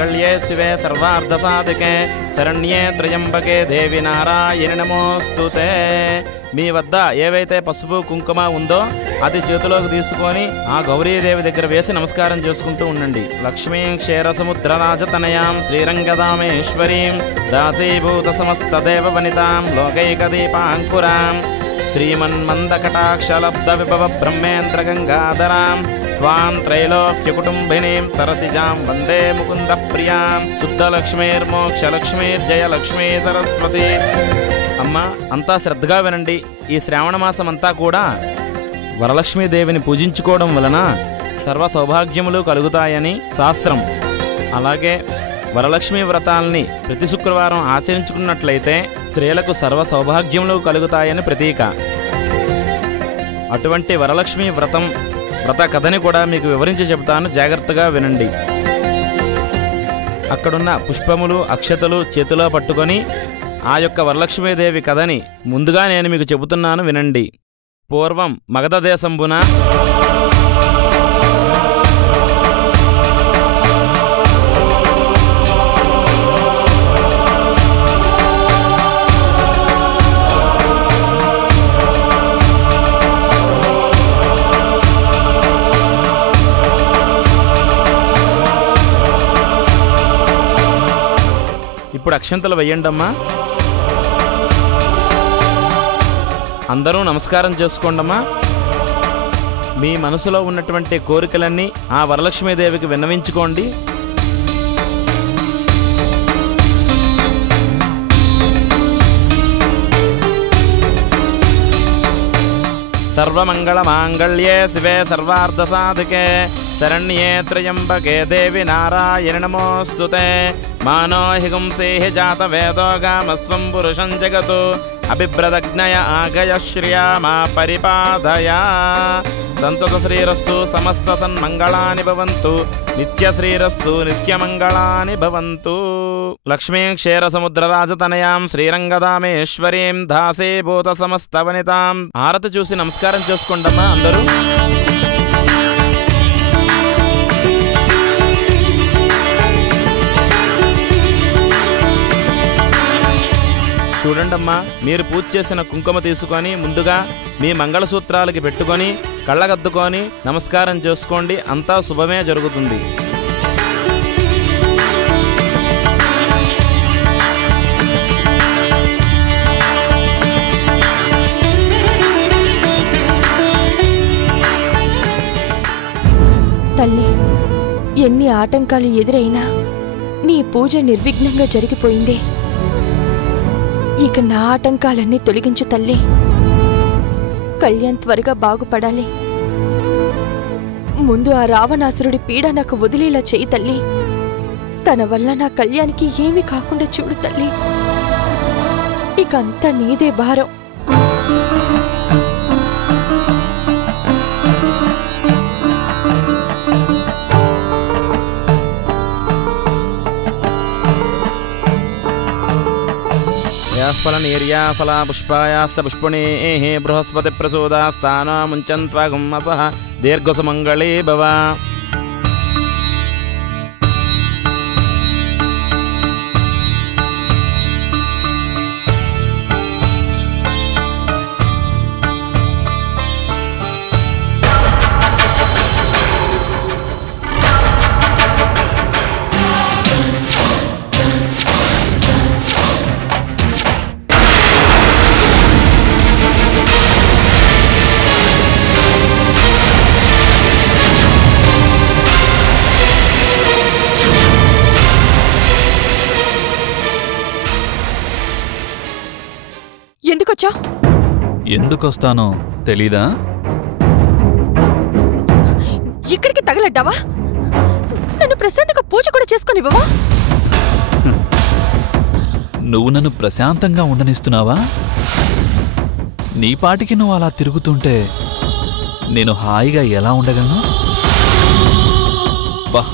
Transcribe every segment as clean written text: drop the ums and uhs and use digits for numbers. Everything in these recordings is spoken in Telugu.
మాంగళ్యే శివే సర్వార్థసాధికే శరణ్యే త్రయంబకే దేవి నారాయణి నమోస్తుతే. మీ వద్ద ఏవైతే పసుపు కుంకుమ ఉందో అది చేతిలోకి తీసుకొని ఆ గౌరీదేవి దగ్గర వేసి నమస్కారం చేసుకుంటూ ఉండండి. లక్ష్మీం క్షీరసముద్రరాజతనయాం శ్రీరంగదామేశ్వరీం దాసీభూత సమస్త దేవ వనితాం లోకైకదీపాంకురాం శ్రీమన్మందకటాక్షలబ్ధ విభవ బ్రహ్మేంద్ర గంగాధరాం త్వాం త్రైలోక్యకుటుంబినీం సరసిజాం వందే ముకుంద ప్రియాం శుద్ధలక్ష్మీర్మోక్షలక్ష్మీర్జయలక్ష్మీ సరస్వతి. అమ్మ, అంతా శ్రద్ధగా వినండి. ఈ శ్రావణ మాసం అంతా కూడా వరలక్ష్మీదేవిని పూజించుకోవడం వలన సర్వ సౌభాగ్యములు కలుగుతాయని శాస్త్రం. అలాగే వరలక్ష్మీ వ్రతాల్ని ప్రతి శుక్రవారం ఆచరించుకున్నట్లయితే స్త్రీలకు సర్వ సౌభాగ్యములు కలుగుతాయని ప్రతీక. అటువంటి వరలక్ష్మీ వ్రత కథని కూడా మీకు వివరించి చెబుతాను, జాగ్రత్తగా వినండి. అక్కడున్న పుష్పములు అక్షతలు చేతిలో పట్టుకొని ఆ యొక్క వరలక్ష్మీదేవి కథని ముందుగా నేను మీకు చెబుతున్నాను, వినండి. పూర్వం మగధ దేశంబున ఇప్పుడు అక్షంతలు వెయ్యండమ్మా. అందరూ నమస్కారం చేసుకోండమ్మా. మీ మనసులో ఉన్నటువంటి కోరికలన్నీ ఆ వరలక్ష్మీదేవికి విన్నవించుకోండి. సర్వమంగళ మాంగళ్యే శివే సర్వార్థసాధికే శరణ్యే త్రయంబకే దేవి నారాయణి నమోస్తుతే. మానో హిగుంసేహి జాత వేదోగామస్వం పురుషం జగతు అభిభ్రదజ్ఞయ ఆగయ శ్రియామా పరిపాదయా. సంతత శ్రీరస్తు సమస్త సన్మంగళాని భవంతు నిత్య శ్రీరస్తు నిత్యమంగళాని భవంతు. లక్ష్మీం క్షీరసముద్రరాజతనయాం శ్రీరంగదామేశ్వరీం దాసీభూత సమస్త వనితాం. ఆరతి చూసి నమస్కారం చేసుకోండమ్మా అందరూ. చూడండమ్మా, మీరు పూజ చేసిన కుంకుమ తీసుకొని ముందుగా మీ మంగళసూత్రాలకి పెట్టుకొని కళ్ళగద్దుకొని నమస్కారం చేసుకోండి. అంతా శుభమే జరుగుతుంది. తల్లి, ఎన్ని ఆటంకాలు ఎదురైనా నీ పూజ నిర్విఘ్నంగా జరిగిపోయింది. ఇక నా ఆటంకాలన్నీ తొలగించు తల్లి. కళ్యాణ్ త్వరగా బాగుపడాలి. ముందు ఆ రావణాసురుడి పీడ నాకు వదిలేలా చేయి తల్లి. తన వల్ల నా కళ్యాణ్కి ఏమీ కాకుండా చూడు తల్లి. ఇక అంతా నీదే భారం. ఫల పుష్పాయాస్త పుష్పుణేః బృహస్పతి ప్రసూదాస్తానా ముంచన్త్వగుమ్మసః దీర్ఘసుమంగళీ భవ. ఎందుకొస్తానో తెలీదా? ఇక్కడికి తగలడ్డావా? నన్ను ప్రశాంతంగా పూజ కూడా చేసుకునివ్వవా? నువ్వు నన్ను ప్రశాంతంగా ఉండనిస్తున్నావా? నీ పాటికి నువ్వు అలా తిరుగుతుంటే నేను హాయిగా ఎలా ఉండగలను? బా,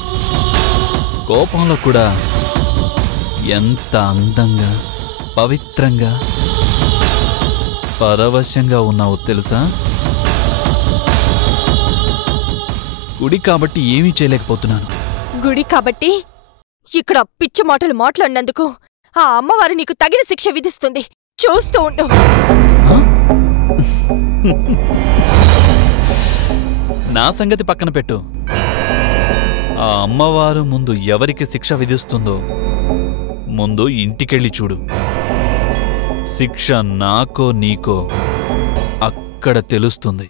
కోపంలో కూడా ఎంత అందంగా పవిత్రంగా పరవశంగా ఉన్నావు తెలుసా? గుడి కాబట్టి ఏమీ చేయలేకపోతున్నాను. గుడి కాబట్టి ఇక్కడ పిచ్చి మాటలు మాట్లాడినందుకు ఆ అమ్మవారు నీకు తగిన శిక్ష విధిస్తుంది. చూస్తూ ఉండు. నా సంగతి పక్కన పెట్టు. ఆ అమ్మవారు ముందు ఎవరికి శిక్ష విధిస్తుందో ముందు ఇంటికెళ్ళి చూడు. శిక్ష నాకో నీకో అక్కడ తెలుస్తుంది.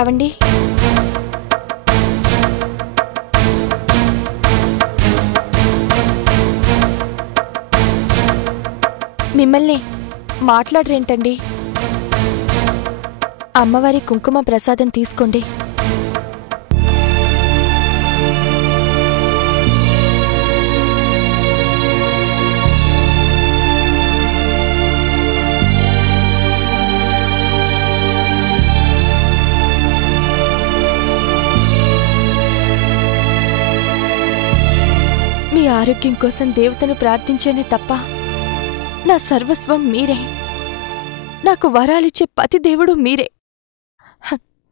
ఏవండి, మిమ్మల్ని మాట్లాడరేంటండి? అమ్మవారి కుంకుమ ప్రసాదం తీసుకోండి. మీ ఆరోగ్యం కోసం దేవతను ప్రార్థించేనే తప్ప నా సర్వస్వం మీరే. నాకు వరాలిచ్చే పతి దేవుడు మీరే.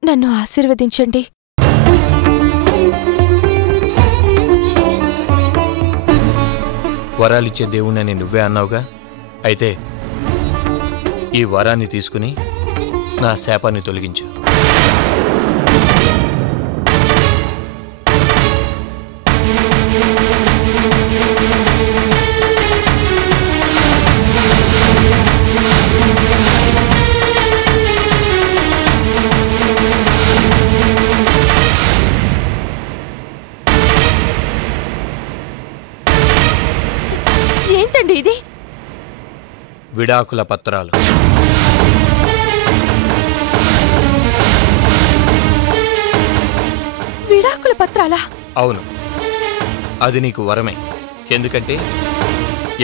నన్ను ఆశీర్వదించండి. వరాలిచ్చే దేవుణ్ణని నువ్వే అన్నావుగా. అయితే ఈ వరాన్ని తీసుకుని నా శాపాన్ని తొలగించు. ఏంటండి ఇది? విడాకుల పత్రాలు. విడాకుల పత్రాలా? అవును, అది నీకు వరమే. ఎందుకంటే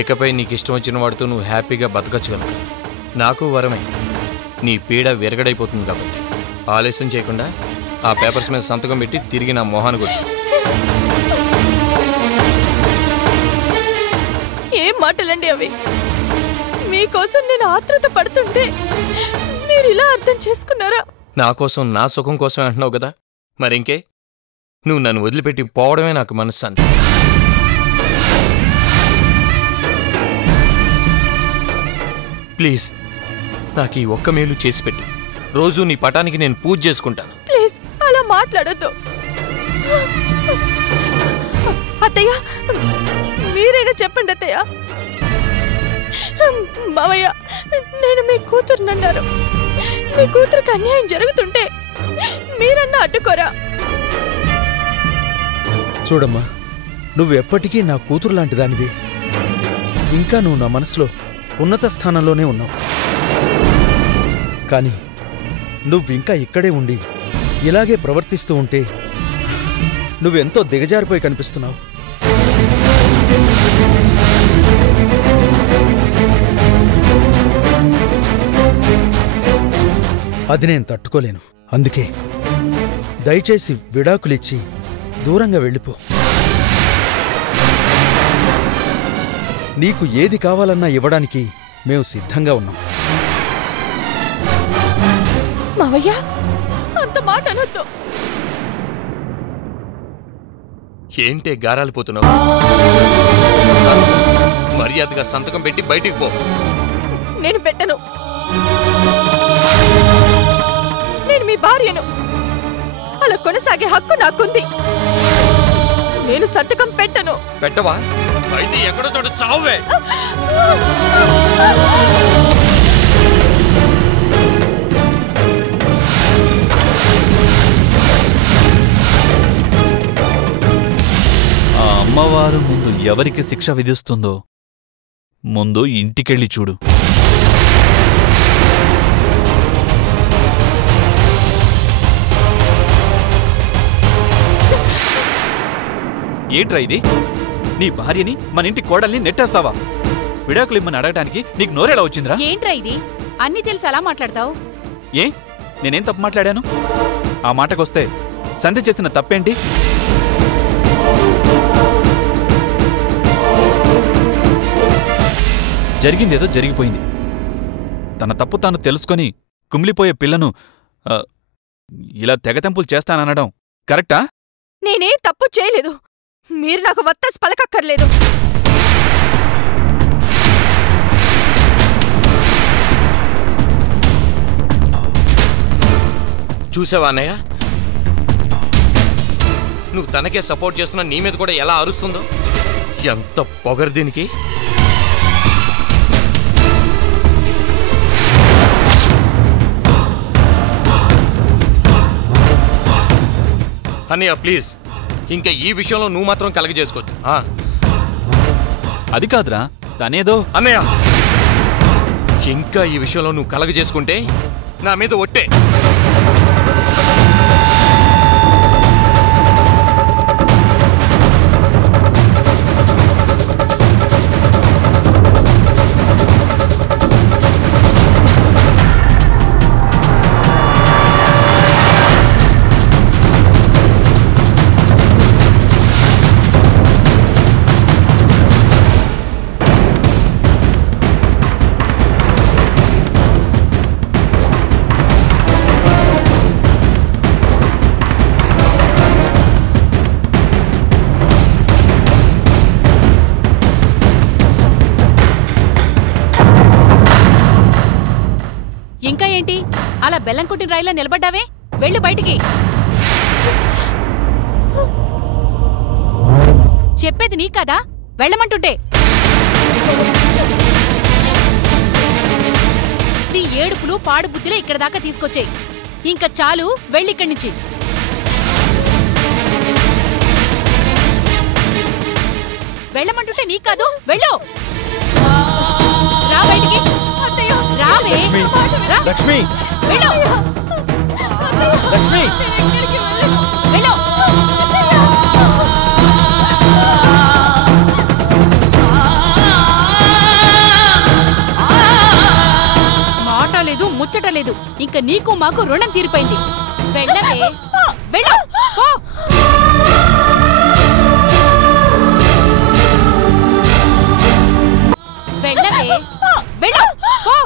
ఇకపై నీకిష్టం వచ్చిన వాడితో నువ్వు హ్యాపీగా బతకచ్చు కనుక. నాకు వరమే. నీ పీడ విరగడైపోతుంది కాబట్టి ఆలస్యం చేయకుండా ఆ పేపర్స్ మీద సంతకం పెట్టి తిరిగి నా మొహాన్ని కొట్టు. ఏం మాటలండి అవి? మీకోసం నేను ఆత్రుత పడుతుంటే మీరు ఇలా అర్థం చేసుకున్నారా? నా కోసం, నా సుఖం కోసమే అంటున్నావు కదా, మరింకే? నువ్వు నన్ను వదిలిపెట్టి పోవడమే నాకు మనశ్శాంతి. ప్లీజ్ నాకు ఈ ఒక్క మేలు చేసి పెట్టు. రోజు నీ పటానికి నేను పూజ చేసుకుంటాను. ప్లీజ్ అలా మాట్లాడొద్దు. అత్తయ్య, మీరైనా చెప్పండి అత్తయ్య. మావయ్య, నేను మీ కూతురునన్నారు. మీ కూతురికి అన్యాయం జరుగుతుంటే మీరన్నా అడ్డుకోరా? చూడమ్మా, నువ్వెప్పటికీ నా కూతురు లాంటి దానివి. ఇంకా నువ్వు నా మనసులో ఉన్నత స్థానంలోనే ఉన్నావు. కానీ నువ్వింకా ఇక్కడే ఉండి ఇలాగే ప్రవర్తిస్తూ ఉంటే నువ్వెంతో దిగజారిపోయి కనిపిస్తున్నావు. అది నేను తట్టుకోలేను. అందుకే దయచేసి విడాకులిచ్చి దూరంగా వెళ్ళిపో. నీకు ఏది కావాలన్నా ఇవ్వడానికి మేము సిద్ధంగా ఉన్నాం. మావయ్య, అంత మాట అనొద్దు. ఏంటే గారాలిపోతున్నావు? మర్యాదగా సంతకం పెట్టి బయటికి పో. నేను పెట్టను. నేను మీ భార్యను. అలా కొనసాగే హక్కు నాకుంది. నేను సంతకం పెట్టను. పెట్టవా? అయితే ఎక్కడో చోట చావే. అమ్మవారు ముందు ఎవరికి శిక్ష విధిస్తుందో ముందు ఇంటికెళ్ళి చూడు. ఏంట్రా ఇది? నీ భార్యని మన ఇంటి కోడల్ని నెట్టేస్తావా? విడాకులు ఇమ్మని అడగడానికి నీకు నోరేలా వచ్చిందిరా? ఏంట్రా ఇది? అన్ని తెలిసి అలా మాట్లాడతావు? ఏ నేనేం తప్పు మాట్లాడాను? ఆ మాటకొస్తే సంధ్య చేసిన తప్పేంటి? జరిగిందేదో జరిగిపోయింది. తన తప్పు తాను తెలుసుకొని కుమిలిపోయే పిల్లను ఇలా తెగతెంపులు చేస్తాననడం కరెక్టా? నేనేం తప్పు చేయలేదు. మీరు నాకు వత్తాసు పలకక్కర్లేదు. చూసావా అన్నయ్య, నువ్వు తనకే సపోర్ట్ చేస్తున్నా నీ మీద కూడా ఎలా అరుస్తుందో? ఎంత పొగరు దీనికి! అన్నయ్య ప్లీజ్, ఇంకా ఈ విషయంలో నువ్వు మాత్రం కలగజేసుకోవద్దు. అది కాదురా, తనేదో. అన్నయ్య, ఇంకా ఈ విషయంలో నువ్వు కలగజేసుకుంటే నా మీద ఒట్టే. ఇంకా ఏంటి అలా బెల్లం కొట్టిన రైల్లో నిలబడ్డావే? వెళ్ళు బయటికి. చెప్పేది నీ కదా, వెళ్ళమంటుంటే. నీ ఏడుపులు పాడు బుద్ధిలే ఇక్కడ దాకా తీసుకొచ్చాయి. ఇంకా చాలు, వెళ్ళిక్కడి నుంచి. వెళ్ళమంటుంటే నీ కాదు, వెళ్ళు. రా బయటికి. రావే. లక్ష్మి, వెళ్ళు. లక్ష్మి, వెళ్ళు. మాట లేదు, ముచ్చట లేదు. ఇంకా నీకు మాకు రుణం తీరిపోయింది. వెళ్ళవే, వెళ్ళు. పో. వెళ్ళవే, వెళ్ళు. పో.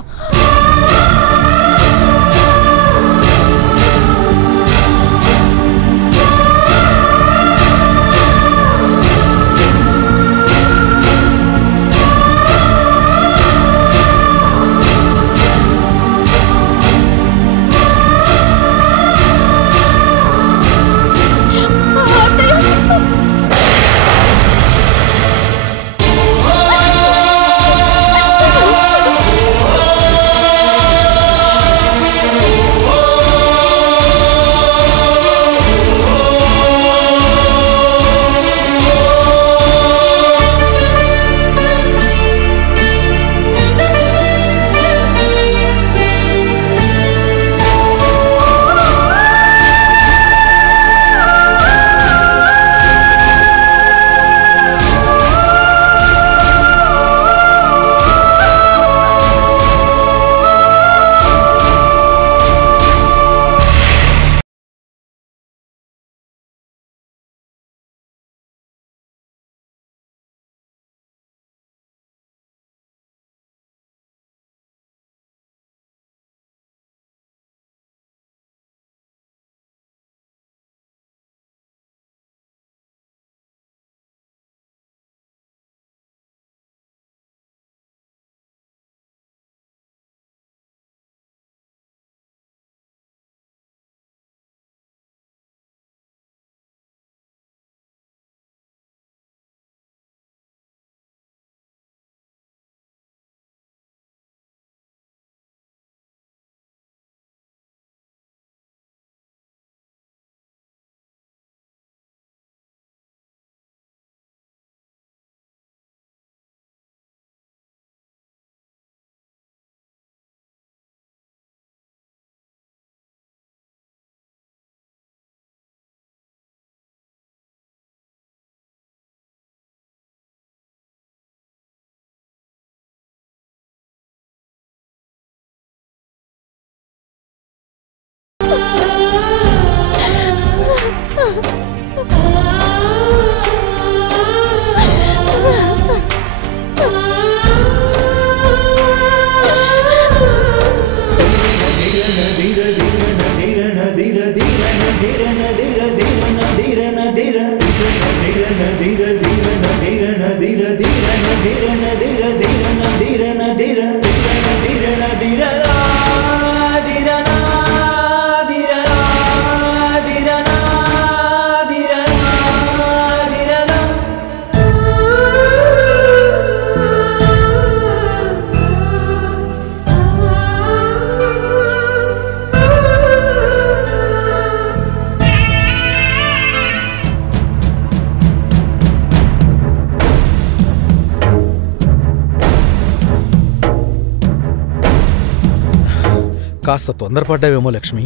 కాస్త తొందరపడ్డావేమో లక్ష్మి.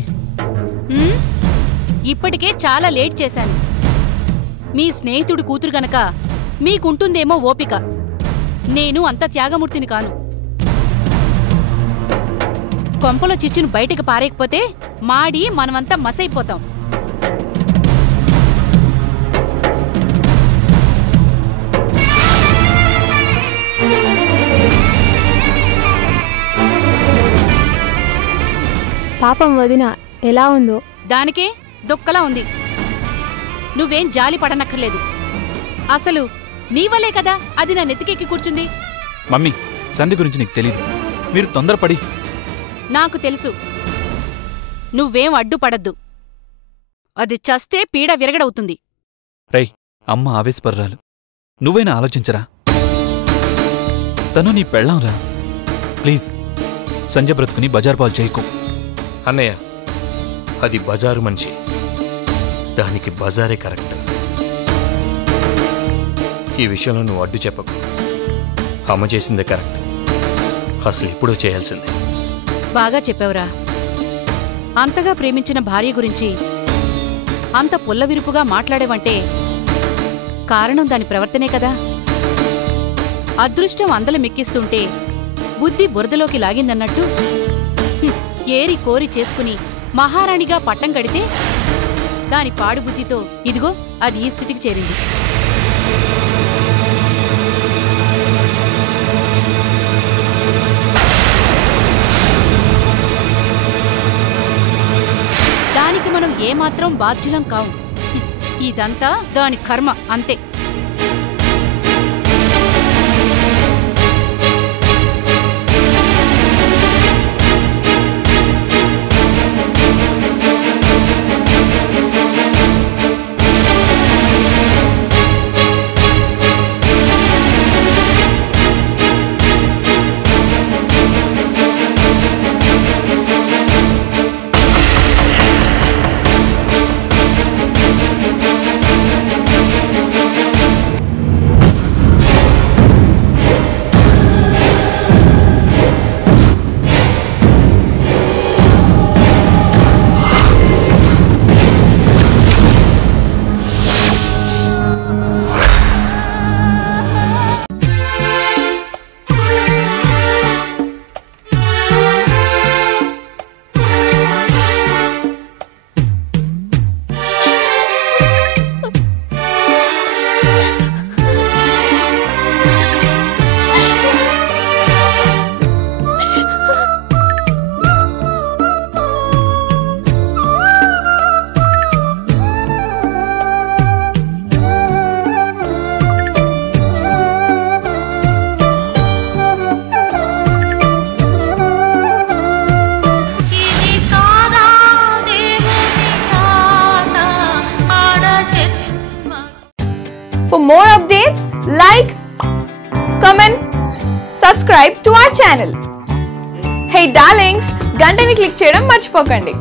ఇప్పటికే చాలా లేట్ చేశాను. మీ స్నేహితుడి కూతురు గనక మీకుంటుందేమో ఓపిక. నేను అంత త్యాగమూర్తిని కాను. కొంపలో చిచ్చును బయటకు పారేయకపోతే మాడి మనమంతా మసైపోతాం. పాపం వదిన ఎలా ఉందో. దానికే దుక్కలా ఉంది. నువ్వేం జాలి పడనక్కర్లేదు. అసలు నీవలే కదా అది నా నెత్తికెక్కి కూర్చుంది. మమ్మీ, సంధి గురించి నీకు తెలీదు. మీరు తొందరపడి. నాకు తెలుసు. నువ్వేం అడ్డుపడద్దు. అది చస్తే పీడ విరగడవుతుంది. రై, అమ్మ ఆవేశపర్రాలు. నువ్వైనా ఆలోచించరా? తను నీ పెళ్ళాంరా. ప్లీజ్ సంజయ్ బ్రతుకుని బజార్ పాలు చేయకు. అన్నయ్య, అది బజారు మనిషి. దానికి బజారే కరెక్ట్. ఈ విషయంలో నువ్వు అడ్డు చెప్పకు. అమ్మ చేసిందే కరెక్ట్. అసలు ఎప్పుడో చేయాల్సిందే. బాగా చెప్పావురా. అంతగా ప్రేమించిన భార్య గురించి అంత పుల్లవిరుపుగా మాట్లాడేవంటే కారణం దాని ప్రవర్తనే కదా. అదృష్టం అందల మెక్కిస్తుంటే బుద్ధి బురదలోకి లాగిందన్నట్టు ఏరి కోరి చేసుకుని మహారాణిగా పట్టం కడితే దాని పాడుబుద్ధితో ఇదిగో అది ఈ స్థితికి చేరింది. దానికి మనం ఏమాత్రం బాధ్యులం కావు. ఇదంతా దాని కర్మ అంతే. For more updates, like, comment, subscribe to our channel. Hey darlings, గంటని click చేయడం మర్చిపోకండి.